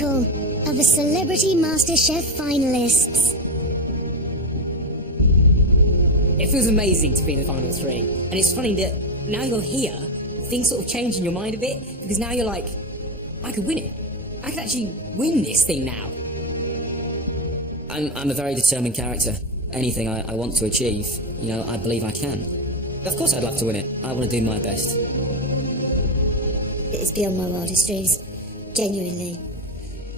chronicle of the Celebrity MasterChef finalists. It feels amazing to be in the final three, and it's funny that now you're here, things sort of change in your mind a bit, because now you're like, I could win it. I could actually win this thing now. I'm a very determined character. Anything I want to achieve, you know, I believe I can. Of course I'd love to win it. I want to do my best. It's beyond my wildest dreams. Genuinely.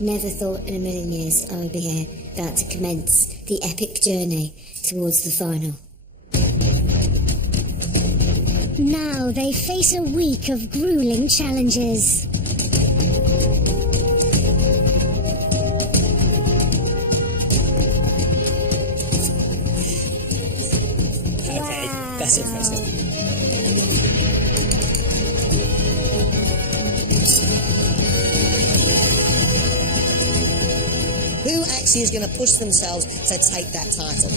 Never thought in a million years I would be here, about to commence the epic journey towards the final. Now they face a week of grueling challenges. Okay, that's impressive. Who actually is going to push themselves to take that title?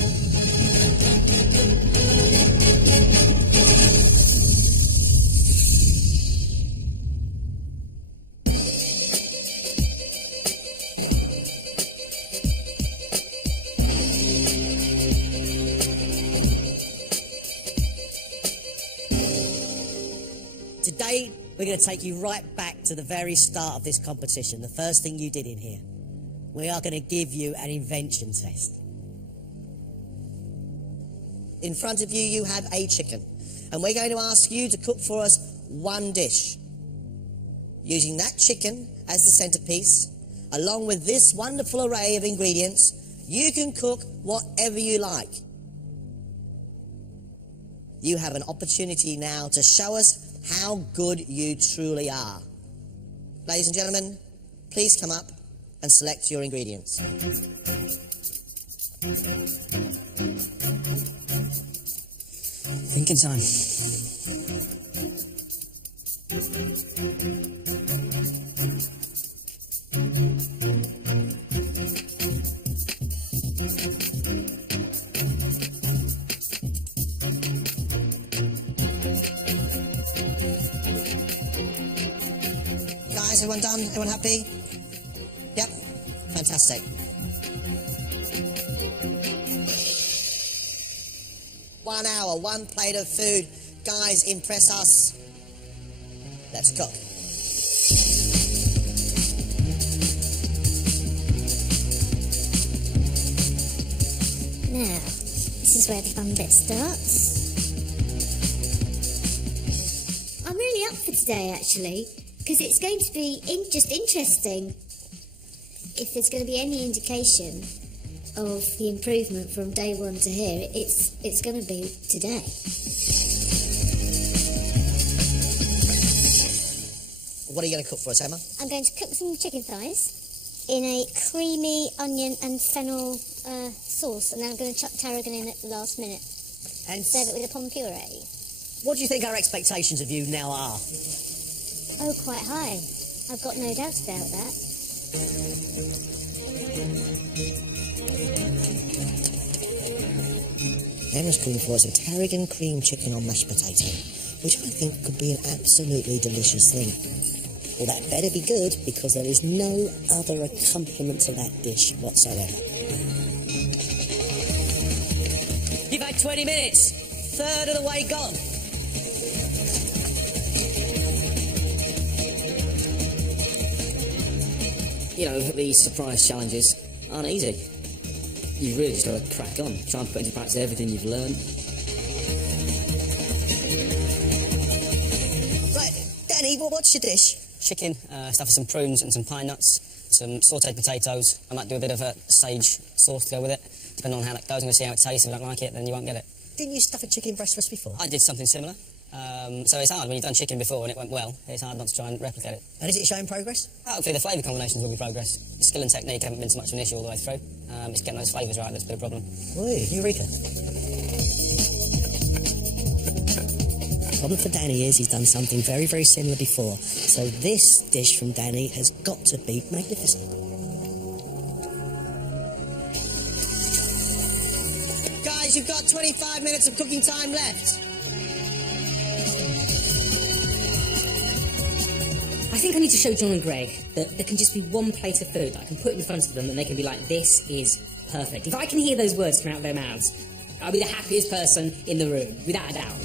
Today, we're going to take you right back to the very start of this competition, the first thing you did in here. We are going to give you an invention test. In front of you, you have a chicken, and we're going to ask you to cook for us one dish. Using that chicken as the centerpiece, along with this wonderful array of ingredients, you can cook whatever you like. You have an opportunity now to show us how good you truly are. Ladies and gentlemen, please come up and select your ingredients. Thinking time. Guys, everyone done? Everyone happy? Yep, fantastic. One hour, one plate of food. Guys, impress us. Let's cook. Now, this is where the fun bit starts. I'm really up for today, actually, because it's going to be just interesting. If there's going to be any indication of the improvement from day one to here, it's going to be today. What are you going to cook for us, Emma? I'm going to cook some chicken thighs in a creamy onion and fennel sauce, and then I'm going to chuck tarragon in at the last minute and serve it with a pomme puree. What do you think our expectations of you now are? Oh, quite high. I've got no doubt about that. Emma's cooking for us a tarragon cream chicken on mashed potato, which I think could be an absolutely delicious thing. Well, that better be good, because there is no other accompaniment to that dish whatsoever. You've had 20 minutes. Third of the way gone. You know, these surprise challenges aren't easy. You've really just got to crack on, try and put into practice everything you've learned. Right, Danny, what's your dish? Chicken, stuff with some prunes and some pine nuts, some sautéed potatoes. I might do a bit of a sage sauce to go with it. Depending on how that goes, I'm going to see how it tastes. If you don't like it, then you won't get it. Didn't you stuff a chicken breast for us before? I did something similar. So it's hard when you've done chicken before and it went well. It's hard not to try and replicate it. And is it showing progress? Hopefully the flavour combinations will be progress. Skill and technique haven't been so much of an issue all the way through. It's getting those flavours right that's been a problem. Oi, Eureka. The problem for Danny is he's done something very, very similar before. So this dish from Danny has got to be magnificent. Guys, you've got 25 minutes of cooking time left. I think I need to show John and Greg that there can just be one plate of food that I can put in front of them and they can be like, this is perfect. If I can hear those words come out of their mouths, I'll be the happiest person in the room, without a doubt.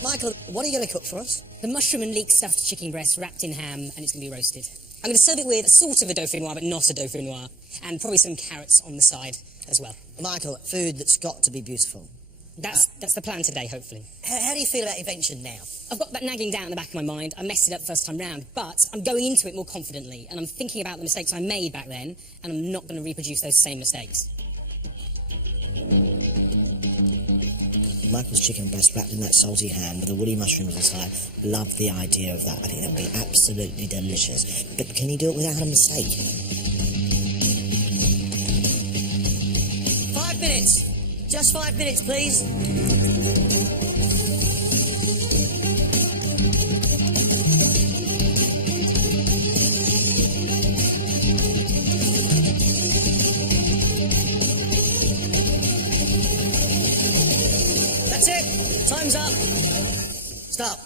Michael, what are you going to cook for us? The mushroom and leek stuffed chicken breast wrapped in ham, and it's going to be roasted. I'm going to serve it with sort of a dauphinoise, but not a dauphinoise, and probably some carrots on the side as well. Michael, food that's got to be beautiful. That's the plan today, hopefully. How do you feel about invention now? I've got that nagging doubt in the back of my mind. I messed it up first time round, but I'm going into it more confidently, and I'm thinking about the mistakes I made back then, and I'm not going to reproduce those same mistakes. Michael's chicken breast wrapped in that salty ham with the woody mushrooms inside. Love the idea of that. I think that would be absolutely delicious. But can he do it without a mistake? 5 minutes. Just 5 minutes, please. That's it. Time's up. Stop.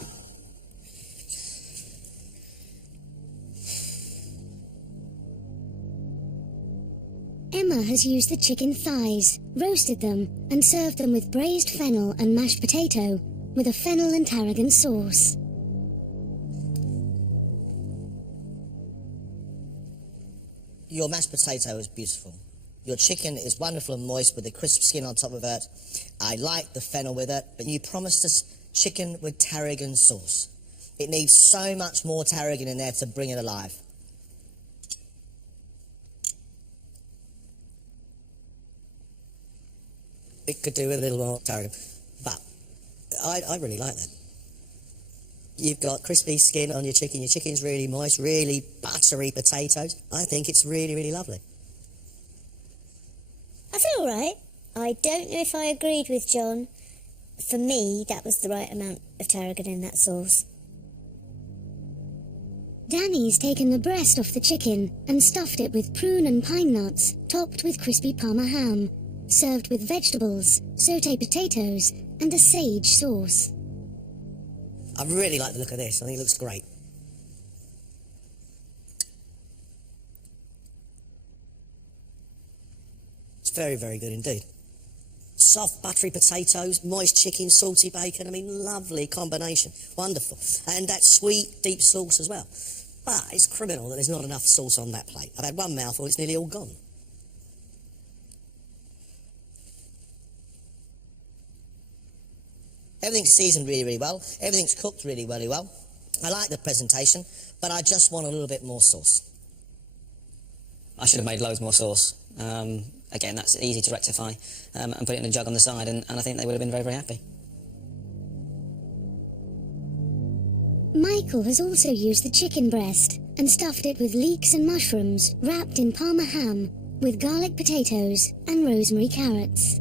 Emma has used the chicken thighs, roasted them, and served them with braised fennel and mashed potato, with a fennel and tarragon sauce. Your mashed potato is beautiful. Your chicken is wonderful and moist with the crisp skin on top of it. I like the fennel with it, but you promised us chicken with tarragon sauce. It needs so much more tarragon in there to bring it alive. It could do with a little more tarragon, but I really like that. You've got crispy skin on your chicken. Your chicken's really moist, really buttery potatoes. I think it's really, really lovely. I feel all right. I don't know if I agreed with John. For me, that was the right amount of tarragon in that sauce. Danny's taken the breast off the chicken and stuffed it with prune and pine nuts, topped with crispy Parma ham, served with vegetables, sauté potatoes, and a sage sauce. I really like the look of this. I think it looks great. It's very, very good indeed. Soft, buttery potatoes, moist chicken, salty bacon. I mean, lovely combination. Wonderful. And that sweet, deep sauce as well. But it's criminal that there's not enough sauce on that plate. I've had one mouthful, it's nearly all gone. Everything's seasoned really, really well. Everything's cooked really, really well. I like the presentation, but I just want a little bit more sauce. I should have made loads more sauce. Again, that's easy to rectify, and put it in a jug on the side, and I think they would have been very, very happy. Michael has also used the chicken breast and stuffed it with leeks and mushrooms, wrapped in Parma ham, with garlic potatoes and rosemary carrots.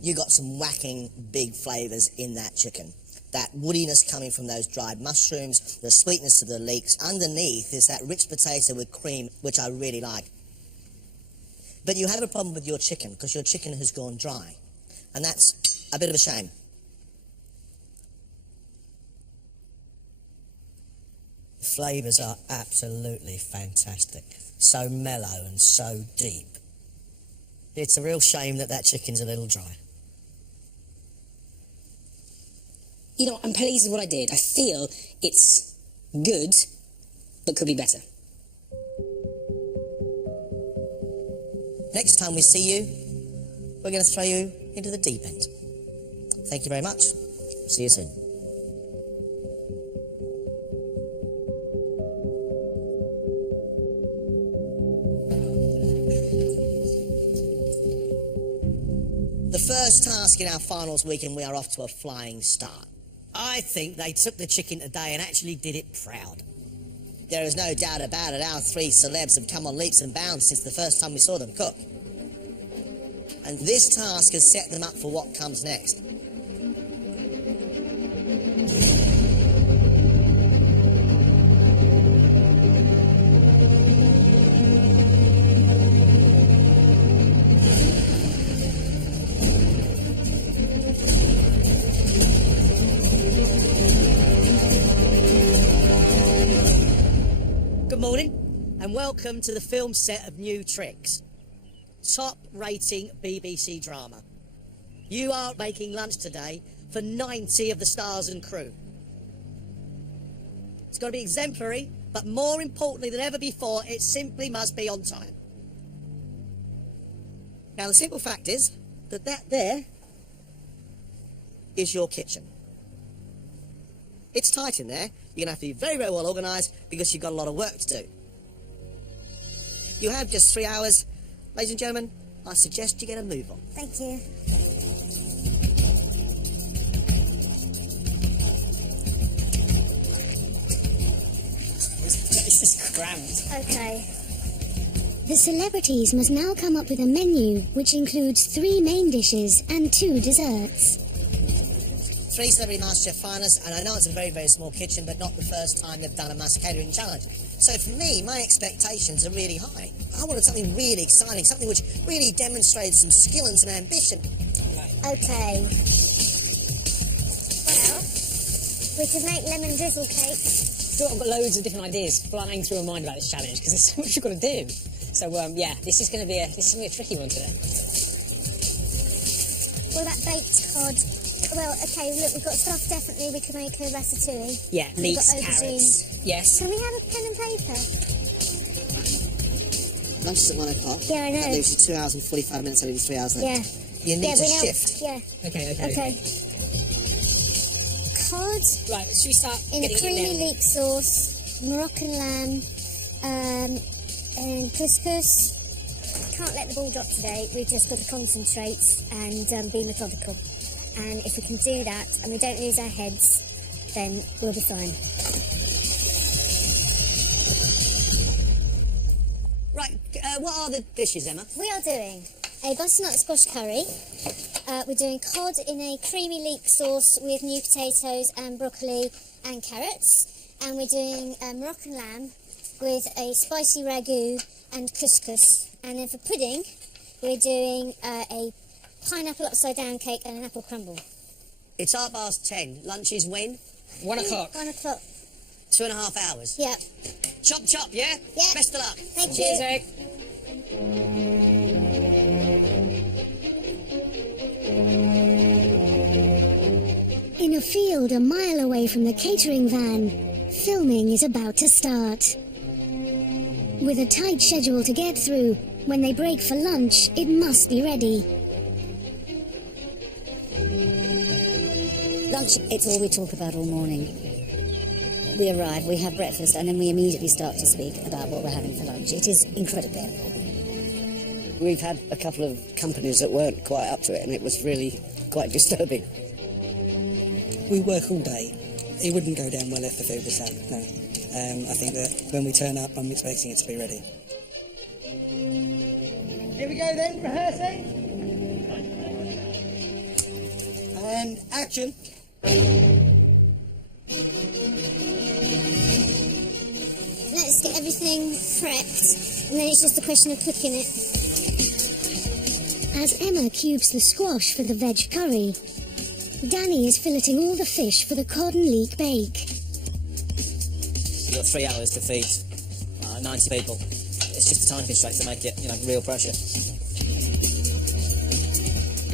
You got some whacking big flavours in that chicken. That woodiness coming from those dried mushrooms, the sweetness of the leeks. Underneath is that rich potato with cream, which I really like. But you have a problem with your chicken, because your chicken has gone dry. And that's a bit of a shame. The flavours are absolutely fantastic. So mellow and so deep. It's a real shame that that chicken's a little dry. You know, I'm pleased with what I did. I feel it's good, but could be better. Next time we see you, we're going to throw you into the deep end. Thank you very much. See you soon. The first task in our finals weekend, we are off to a flying start. I think they took the chicken today and actually did it proud. There is no doubt about it, our three celebs have come on leaps and bounds since the first time we saw them cook. And this task has set them up for what comes next. welcome to the film set of New Tricks. Top rating BBC drama. You are making lunch today for 90 of the stars and crew. It's got to be exemplary, but more importantly than ever before, it simply must be on time. Now, the simple fact is that there is your kitchen. It's tight in there. You're going to have to be very, very well organised because you've got a lot of work to do. You have just 3 hours. Ladies and gentlemen, I suggest you get a move on. Thank you. This is cramped. Okay. The celebrities must now come up with a menu which includes 3 main dishes and 2 desserts. 3 celebrity MasterChef finalists, and I know it's a very, very small kitchen, but not the first time they've done a Master Catering Challenge. So for me, my expectations are really high. I wanted something really exciting, something which really demonstrated some skill and some ambition. Okay. Well, we could make lemon drizzle cakes. So I've got loads of different ideas flying through my mind about this challenge because there's so much you've got to do. So yeah, this is going to be a tricky one today. What about baked cod? Well, okay, look, we've got stuff definitely. We could make a ratatouille. Yeah, We've leeks, got aubergine. carrots. Yes. Can we have a pen and paper? Lunch is at 1 o'clock. Yeah, I know. That leaves you 2 hours and 45 minutes, that leaves 3 hours left. Yeah. You need to we know. shift. Yeah. Okay. Cod Right, should we start in a getting creamy in there? leek sauce, Moroccan lamb, and couscous. Can't let the ball drop today. We've just got to concentrate and be methodical. And if we can do that and we don't lose our heads, then we'll be fine. Right, what are the dishes, Emma? We are doing a butternut squash curry. We're doing cod in a creamy leek sauce with new potatoes and broccoli and carrots. And we're doing Moroccan lamb with a spicy ragu and couscous. And then for pudding, we're doing a pineapple upside down cake and an apple crumble. It's 10:30. Lunch is when? 1 o'clock. 1 o'clock. 2.5 hours. Yeah. Chop, chop, yeah? Yeah. Best of luck. Thank Cheers, you. Egg. In a field a mile away from the catering van, filming is about to start. With a tight schedule to get through, when they break for lunch, it must be ready. Lunch, it's all we talk about all morning. We arrive, we have breakfast, and then we immediately start to speak about what we're having for lunch. It is incredibly important. We've had a couple of companies that weren't quite up to it, and it was really quite disturbing. We work all day. It wouldn't go down well if the food was done, no. I think that when we turn up, I'm expecting it to be ready. Here we go then, rehearsing. And action. Let's get everything prepped, and then it's just a question of cooking it. As Emma cubes the squash for the veg curry, Danny is filleting all the fish for the cod and leek bake. You've got 3 hours to feed 90 people. It's just a time constraint to make it, real pressure.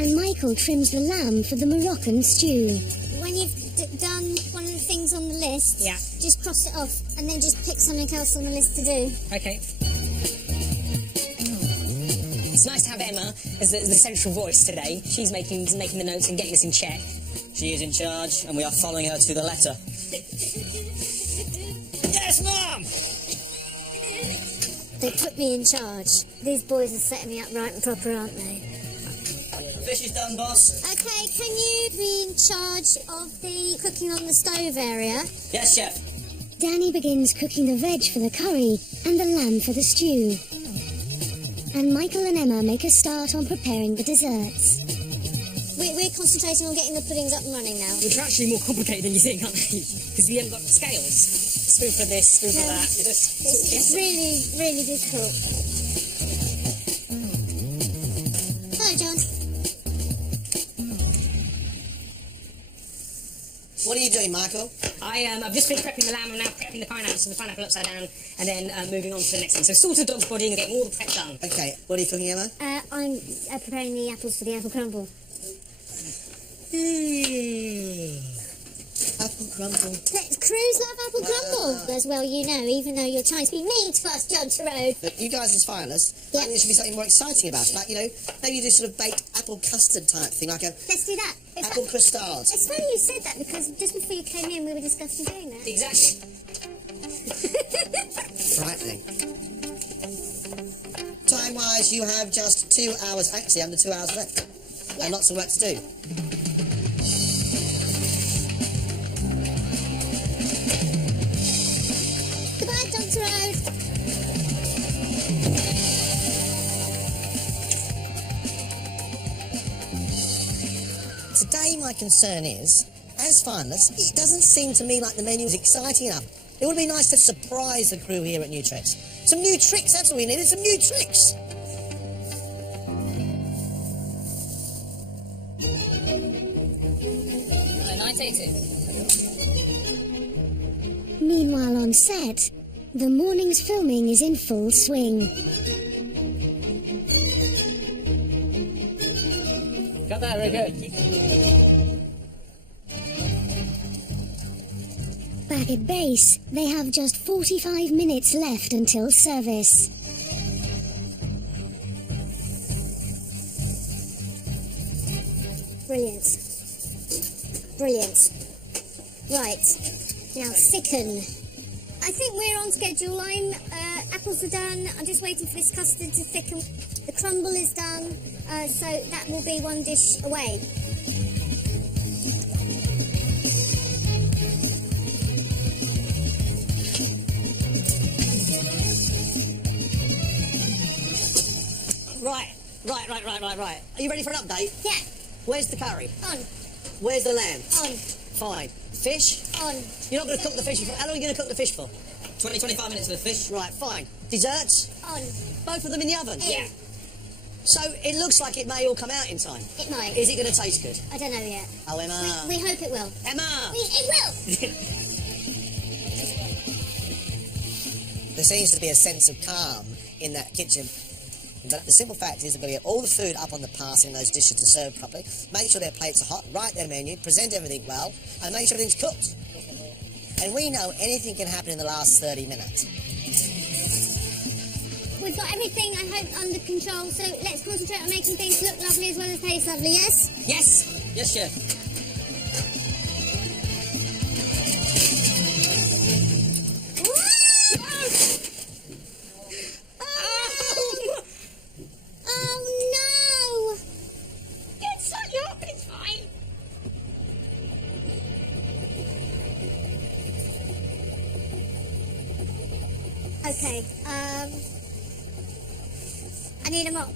And Michael trims the lamb for the Moroccan stew. When you've done one of the things on the list, Yeah. just cross it off, and then just pick something else on the list to do. Okay. It's nice to have Emma as the central voice today. She's making the notes and getting us in check. She is in charge, and we are following her to the letter. Yes, Mum! They put me in charge. These boys are setting me up right and proper, aren't they? Fish is done, boss. Okay, can you be in charge of the cooking on the stove area? Yes, chef. Danny begins cooking the veg for the curry and the lamb for the stew. And Michael and Emma make a start on preparing the desserts. We're concentrating on getting the puddings up and running now. Which are actually more complicated than you think, aren't they? Because we haven't got scales. Spoon for this, spoon for that. You just sort of It's guess it. really, really difficult. Hello, John. What are you doing, Michael? I've just finished prepping the lamb. I'm now prepping the pineapple, so the pineapple upside down, and then moving on to the next thing. So sort of dog's body and getting all the prep done. Okay, what are you cooking, Emma? I'm preparing the apples for the apple crumble. Apple crumble. Crews love apple crumble, as well you know, even though you're trying to be mean to us, John Terode. But you guys as finalists, I think there should be something more exciting about it. Like, you know, maybe you do sort of baked apple custard type thing, like a Let's do that. apple crustade. It's funny you said that because just before you came in we were discussing doing that. Exactly. Frightening. Time-wise, you have just 2 hours, actually under 2 hours left. And lots of work to do. Goodbye, John Terode. Today my concern is, as finalists, it doesn't seem to me like the menu is exciting enough. It would be nice to surprise the crew here at New Tricks. Some new tricks, that's what we needed, some new tricks. Meanwhile on set, the morning's filming is in full swing. Got that, very good. Back at base, they have just 45 minutes left until service. Brilliant. Brilliant. Right. Now thicken. I think we're on schedule. Apples are done. I'm just waiting for this custard to thicken. The crumble is done, so that will be one dish away. Right. Are you ready for an update? Yeah. Where's the curry? On. Where's the lamb? On. Fine. Fish? On. You're not going to cook the fish for... How long are you going to cook the fish for? 20, 25 minutes for the fish. Right, fine. Desserts? On. Both of them in the oven? Yeah. So it looks like it may all come out in time. It might. Is it going to taste good? I don't know yet. Oh, Emma. We hope it will. Emma! It will! There seems to be a sense of calm in that kitchen. But the simple fact is, they're going to get all the food up on the parcel in those dishes to serve properly, make sure their plates are hot, write their menu, present everything well, and make sure everything's cooked. And we know anything can happen in the last 30 minutes. We've got everything, I hope, under control, so let's concentrate on making things look lovely as well as taste lovely, yes? Yes. Yes, chef. Oh no! It's not your, it's fine. Okay, I need a mop.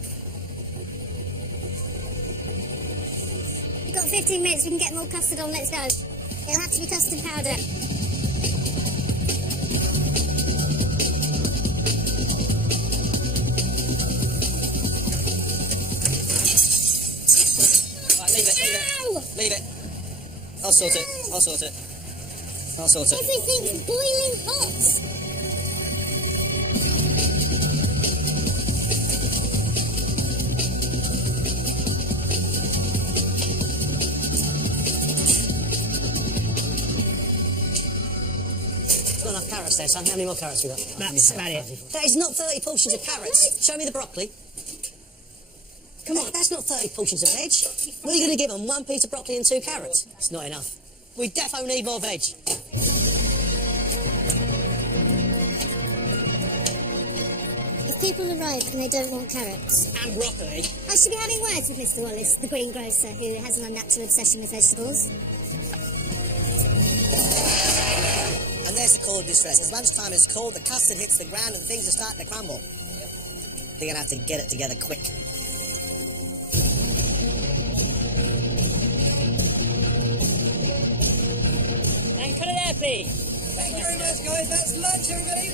You've got 15 minutes, we can get more custard on, let's go. It'll have to be custard powder. Right, leave it. Leave it. I'll sort it. Everything's boiling hot. Not enough carrots there, son. How many more carrots we got? That's about it. That is not 30 portions of carrots. Show me the broccoli. Come on, that's not 30 portions of veg. What are you going to give them? 1 piece of broccoli and 2 carrots? It's not enough. We defo need more veg. If people arrive and they don't want carrots, And broccoli. I should be having words with Mr. Wallace, the greengrocer, who has an unnatural obsession with vegetables. And there's the call of distress. As lunchtime is called, the custard hits the ground and things are starting to crumble. They're going to have to get it together quick. And cut it there, please. Thank you very much, guys. That's lunch, everybody.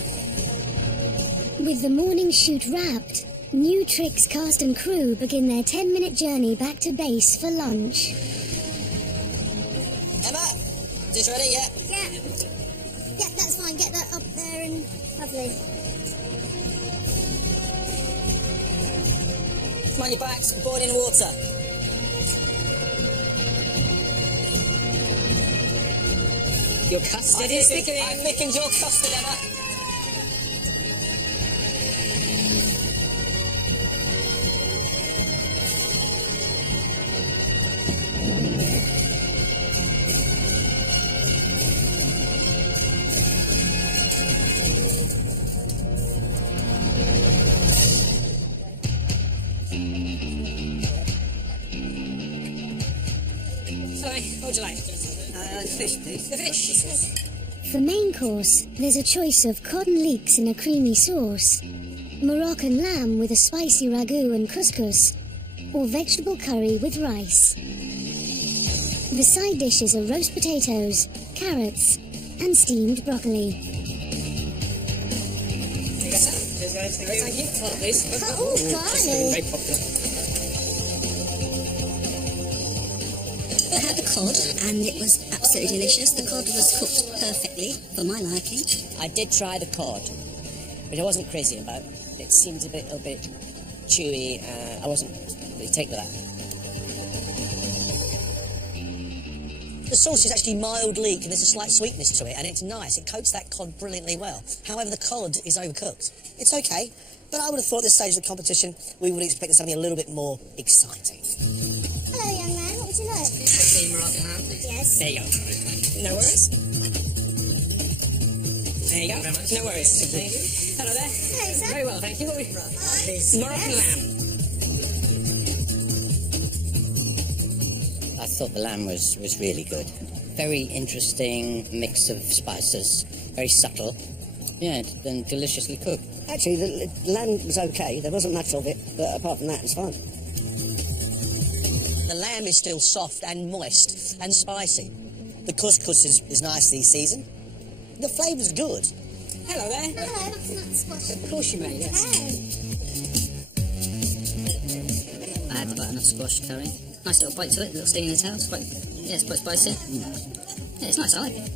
With the morning shoot wrapped, New Tricks cast and crew begin their 10-minute journey back to base for lunch. Emma, Dish ready? Yeah. Yeah. Yeah, that's fine. Get that up there and lovely. Mind your backs, boiling water. Your custard is thickening. I thickened your custard, Emma. Sorry, what would you like? Fish, please. The fish. For main course, there's a choice of cod and leeks in a creamy sauce, Moroccan lamb with a spicy ragu and couscous, or vegetable curry with rice. The side dishes are roast potatoes, carrots, and steamed broccoli. Thank you. Cod, please. Oh, blimey. Very popular. I had the cod and it was absolutely delicious. The cod was cooked perfectly for my liking. I did try the cod, which I wasn't crazy about. It seemed a bit chewy. I wasn't really taken with that. The sauce is actually mild leek and there's a slight sweetness to it and it's nice. It coats that cod brilliantly well. However, the cod is overcooked. It's okay, but I would have thought at this stage of the competition we would expect something a little bit more exciting. Hello, young man. What would you like? Steam Moroccan ham, please. Yes. There you go. No worries. There you go. No worries. Hello there. Hello, sir. Very well, thank you. What we... Moroccan lamb. I thought the lamb was really good. Very interesting mix of spices, very subtle. Yeah, and deliciously cooked. Actually, the lamb was okay. There wasn't much of it, but apart from that, it was fine. The lamb is still soft and moist and spicy. The couscous is nicely seasoned. The flavour's good. Hello there. Hello, butternut squash. Of course you may, yes. I had the butternut squash curry. Nice little bite to it, little sting in the tail. It's quite spicy. Yeah, it's nice, I like it.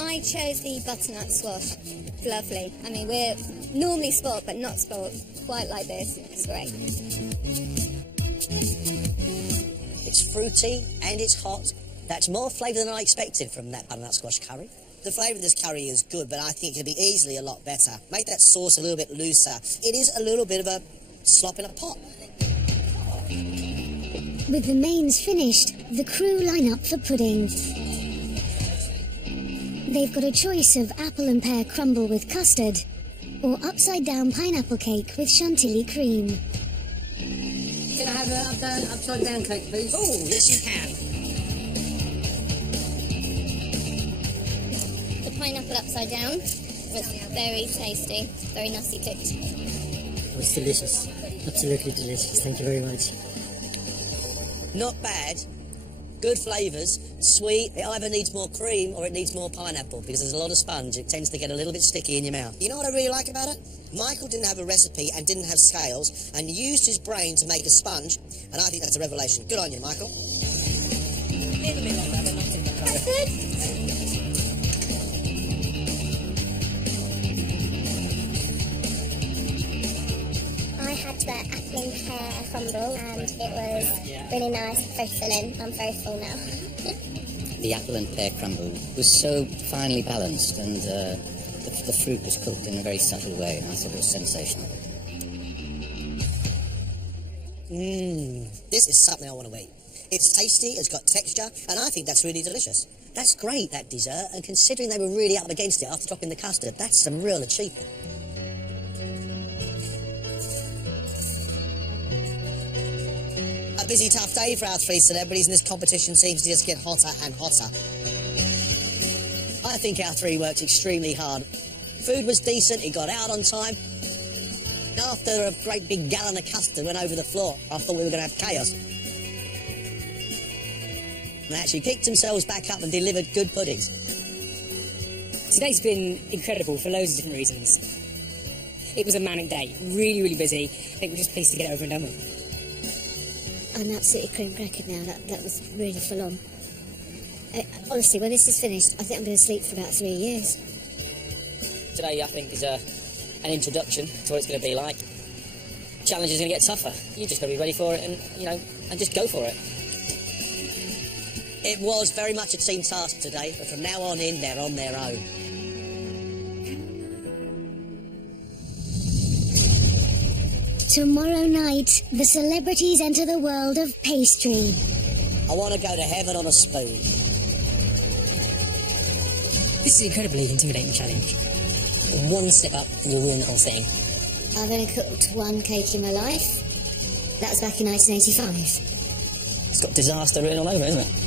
I chose the butternut squash. Lovely. I mean, we're normally sport, but not sport. Quite like this. It's great. It's fruity and it's hot. That's more flavour than I expected from that butternut squash curry. The flavour of this curry is good, but I think it could be easily a lot better. Make that sauce a little bit looser. It is a little bit of a slop in a pot. With the mains finished, the crew line up for pudding. They've got a choice of apple and pear crumble with custard, or upside-down pineapple cake with chantilly cream. Can I have an upside-down cake, please? Oh, yes you can. The pineapple upside down was very tasty, very nicely cooked. It was delicious. Absolutely delicious. Thank you very much. Not bad. Good flavours. Sweet. It either needs more cream or it needs more pineapple because there's a lot of sponge. It tends to get a little bit sticky in your mouth. You know what I really like about it? Michael didn't have a recipe and didn't have scales and used his brain to make a sponge, and I think that's a revelation. Good on you, Michael. That's good. I had the apple and pear crumble and it was really nice, very filling. I'm very full now. The apple and pear crumble was so finely balanced, and the fruit was cooked in a very subtle way, and I thought it was sensational. This is something I want to eat. It's tasty, it's got texture, and I think that's really delicious. That's great, that dessert, and considering they were really up against it after dropping the custard, that's some real achievement. A busy, tough day for our three celebrities, and this competition seems to just get hotter and hotter. I think our three worked extremely hard. Food was decent, it got out on time. After a great big gallon of custard went over the floor, I thought we were going to have chaos. They actually picked themselves back up and delivered good puddings. Today's been incredible for loads of different reasons. It was a manic day, really, really busy. I think we're just pleased to get it over and done with. I'm absolutely cream crackered now. That was really full on. Honestly, when this is finished, I think I'm going to sleep for about 3 years. Today, I think, is an introduction to what it's going to be like. Challenge is going to get tougher. You just got to be ready for it, and and just go for it. It was very much a team task today, but from now on in, they're on their own. Tomorrow night, the celebrities enter the world of pastry. I want to go to heaven on a spoon. This is an incredibly intimidating challenge. One slip up and you'll ruin the whole thing. I've only cooked one cake in my life. That was back in 1985. It's got disaster written all over, isn't it?